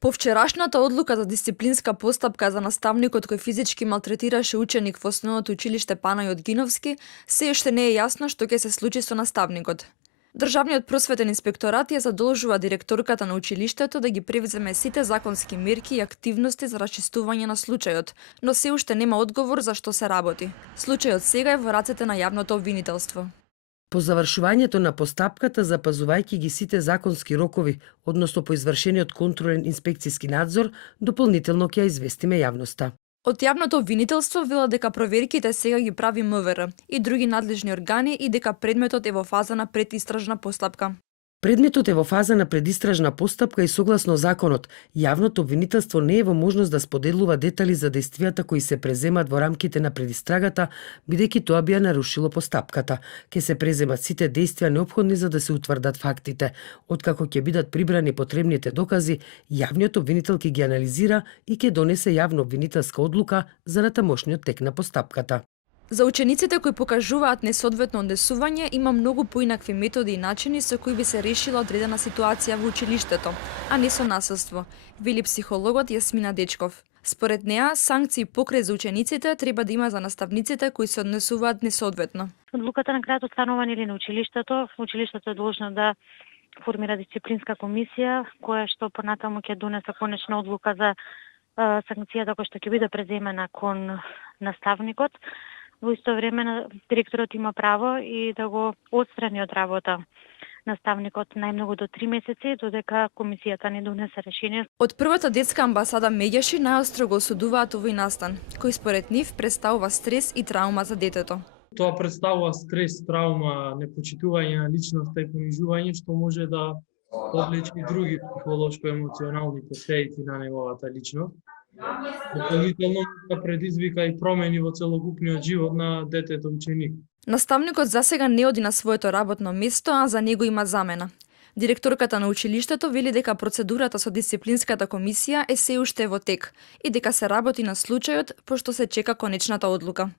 По вчерашната одлука за дисциплинска постапка за наставникот кој физички малтретираше ученик во основното училиште Панајот Гиновски, се уште не е јасно што ќе се случи со наставникот. Државниот просветен инспекторат ја задолжува директорката на училиштето да ги превземе сите законски мерки и активности за расчистување на случајот, но се уште нема одговор за што се работи. Случајот сега е во рацете на јавното обвинителство. По завршувањето на постапката, запазувајќи ги сите законски рокови, односно по извршениот контролен инспекцијски надзор, дополнително ќе ја известиме јавноста. Од јавното обвинителство велат дека проверките сега ги прави МВР и други надлежни органи и дека предметот е во фаза на предистражна постапка. Предметот е во фаза на предистражна постапка и согласно законот, јавното обвинителство не е во можност да споделува детали за дејствијата кои се преземат во рамките на предистрагата, бидејќи тоа би ја нарушило постапката. Ке се преземат сите дејствија неопходни за да се утврдат фактите. Откако ќе бидат прибрани потребните докази, јавниот обвинител ќе ги анализира и ќе донесе јавно обвинителска одлука за натамошниот тек на постапката. За учениците кои покажуваат несоодветно однесување, има многу поинакви методи и начини со кои би се решила одредена ситуација во училиштето, а не со насилство, вели психологот Јасмина Дечков. Според неа, санкции покрај за учениците треба да има за наставниците кои се однесуваат несоодветно. Одлуката на крајот останува нели на училиштето. Училиштето е должно да формира дисциплинска комисија, која што понатаму ќе донесе конечна одлука за санкцијата која што ќе биде преземена кон наставникот. Во исто време директорот има право и да го отстрани од работа наставникот најмногу до 3 месеци, додека комисијата не донесе решение. Од првата детска амбасада Меѓаши најостро го осудуваат овој настан, кој според нив представува стрес и траума за детето. Тоа представува стрес, траума, непочитување на личноста и понижување што може да повлече и други психолошко-емоционални последици на неговата личност. Дополнително да предизвика и промени во целокупниот живот на детето ученик. Наставникот засега не оди на своето работно место, а за него има замена. Директорката на училиштето вели дека процедурата со дисциплинската комисија е се уште во тек и дека се работи на случајот пошто се чека конечната одлука.